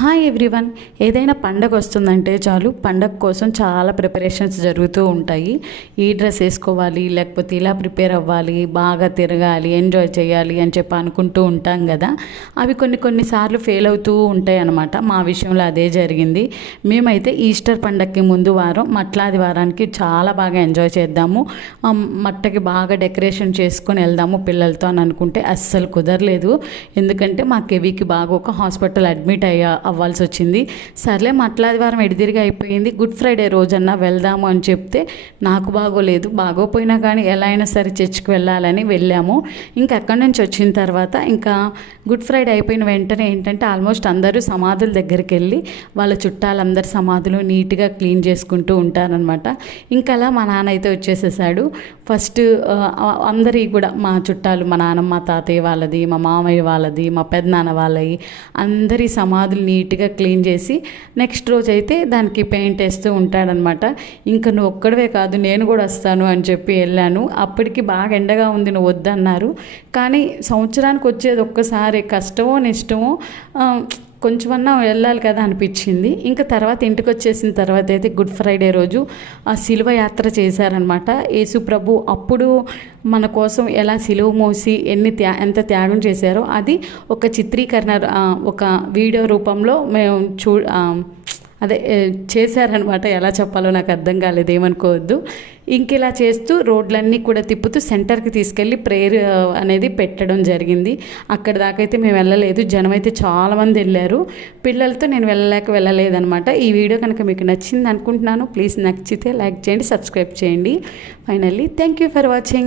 Hi everyone ఏదైనా పండగ వస్తుందంటే చాలు పండగ కోసం చాలా ప్రిపరేషన్స్ జరుగుతూ ఉంటాయి. ఈ డ్రెస్ వేసుకోవాలి లేకపోతే ఇలా ప్రిపేర్ అవ్వాలి బాగా తిరగాలి ఎంజాయ్ చేయాలి అని చెప్పి అనుకుంటూ ఉంటాం కదా. అవి కొన్ని కొన్నిసార్లు ఫెయిల్ అవుతూ ఉంటాయి అన్నమాట. మా విషయంలో అదే జరిగింది. మేమైతే ఈస్టర్ పండగకి ముందు వారం మట్లాది వారానికి చాలా బాగా ఎంజాయ్ చేద్దాము. మట్టకి బాగా డెకరేషన్ చేసుకొని వెళ్దాము పిల్లలతో అని అనుకుంటే అస్సలు కుదరలేదు. ఎందుకంటే మా కెవికి బాగా ఒక హాస్పిటల్ అడ్మిట్ అయ్యా అవ్వాల్సి వచ్చింది సర్లే మట్లాదివారం ఎడిదిరిగా అయిపోయింది. గుడ్ ఫ్రైడే రోజన్నా వెళ్దాము అని చెప్తే నాకు బాగోలేదు. బాగోపోయినా కానీ ఎలా అయినా సరే చర్చికి వెళ్ళాలని వెళ్ళాము. ఇంకా అక్కడి నుంచి వచ్చిన తర్వాత ఇంకా గుడ్ ఫ్రైడే అయిపోయిన వెంటనే ఏంటంటే ఆల్మోస్ట్ అందరూ సమాధుల దగ్గరికి వెళ్ళి వాళ్ళ చుట్టాలందరి సమాధులు నీట్గా క్లీన్ చేసుకుంటూ ఉంటారనమాట ఇంకా అలా మా నాన్న అయితే వచ్చేసేసాడు. ఫస్ట్ అందరి కూడా మా చుట్టాలు మా నాన్నమ్మ తాతయ్య వాళ్ళది మా మామయ్య వాళ్ళది మా పెద్దనాన్న వాళ్ళవి అందరి సమాధులు నీట్గా క్లీన్ చేసి నెక్స్ట్ రోజు అయితే దానికి పెయింట్ వేస్తూ ఉంటాడనమాట. ఇంకా నువ్వు ఒక్కడవే కాదు నేను కూడా వస్తాను అని చెప్పి వెళ్ళాను. అప్పటికి బాగా ఎండగా ఉంది నువ్వు వద్దన్నారు. కానీ సంవత్సరానికి వచ్చేది ఒక్కసారి కష్టమో నిష్టమో కొంచెమన్నా వెళ్ళాలి కదా అనిపించింది. ఇంకా తర్వాత ఇంటికి వచ్చేసిన తర్వాత అయితే గుడ్ ఫ్రైడే రోజు ఆ శిలువ యాత్ర చేశారనమాట యేసు ప్రభు అప్పుడు మన కోసం ఎలా సిలువ మోసి ఎన్ని త్యా ఎంత త్యాగం చేశారో అది ఒక చిత్రీకరణ ఒక వీడియో రూపంలో మేము చూ అదే చేశారనమాట ఎలా చెప్పాలో నాకు అర్థం కాలేదు ఏమనుకోవద్దు. ఇంక ఇలా చేస్తూ రోడ్లన్నీ కూడా తిప్పుతూ సెంటర్కి తీసుకెళ్ళి ప్రేయర్ అనేది పెట్టడం జరిగింది. అక్కడ దాకైతే అయితే మేము వెళ్ళలేదు. జనం అయితే చాలామంది వెళ్ళారు. పిల్లలతో నేను వెళ్ళలేక వెళ్ళలేదనమాట ఈ వీడియో కనుక మీకు నచ్చింది అనుకుంటున్నాను ప్లీజ్ నచ్చితే లైక్ చేయండి సబ్స్క్రైబ్ చేయండి. Finally thank you for watching.